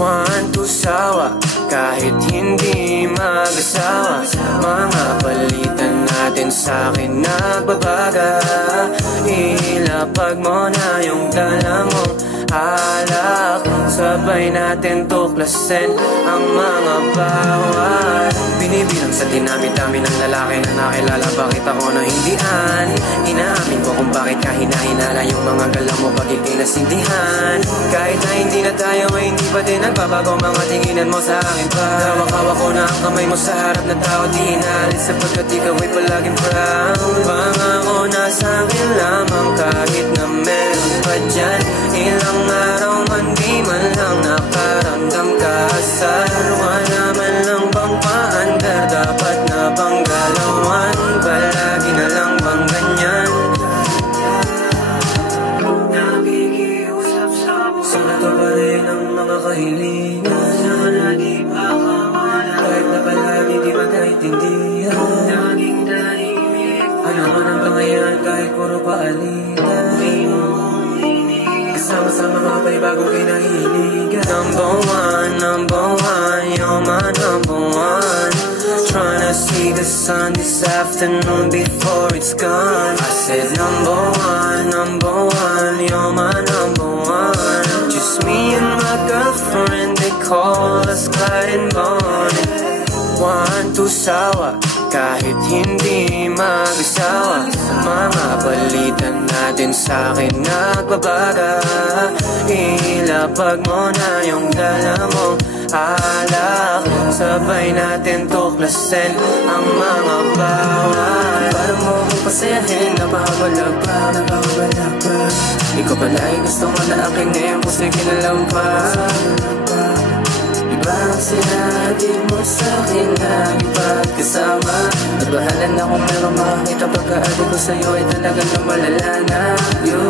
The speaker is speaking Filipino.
One to sawa, kahit hindi mag-asawa. Mga palitan natin sa'kin nagbabaga. Ilapag mo na yung dala mong alak, sabay natin tuklasin ang mga bawat. Binibilang sa dinami-dami ng lalaki na nakilala, bakit ako na hindihan? Inaamin ko kung bakit ka hinahinala yung mga galaw mo pag ikinasindihan. Kahit na hindi na tayo ay hindi pa din nagbabago mga tinginan mo sa akin pa. Hawak-hawak ko na ang kamay mo sa harap ng tao, di inaalis sapagkat ikaw ay palaging proud. Pangako na sa'kin lamang kahit na meron pa dyan ilang araw man di man lang nakaramdam ka. Sarwa naman lang bang paandar, dapat na bang galawan, palagi na lang bang ganyan? Sana to pa rin ang mga kahilingan, sana di pa kawalan, kahit na palagi di magkaintindihan. Laging tahimik, ano man ang bangayan kahit puro paalitan. Kasama sa mga panibagong kinahiligan. Number one, you're my number one. Tryna see the sun this afternoon before it's gone. I said number one, you're my number one. Just me and my girlfriend, they call us Clyde and Bonnie. One to sawa, kahit hindi mag-asawa. Mga balitan natin sa'kin nagbabaga. Ilapag mo na yung dala mong alak, sabay natin tuklasin ang mga bawat. Para mo kong pasayahin na makabalag pa, nakabalag pa. Ikaw pala ay gusto ko na akin ngayon kung sige na lang pa. Iba ang sinabi mo sa'kin na ipagkasama, at bahala na kung meron makakita pagka-adik ko sa'yo ay talagang malala na. You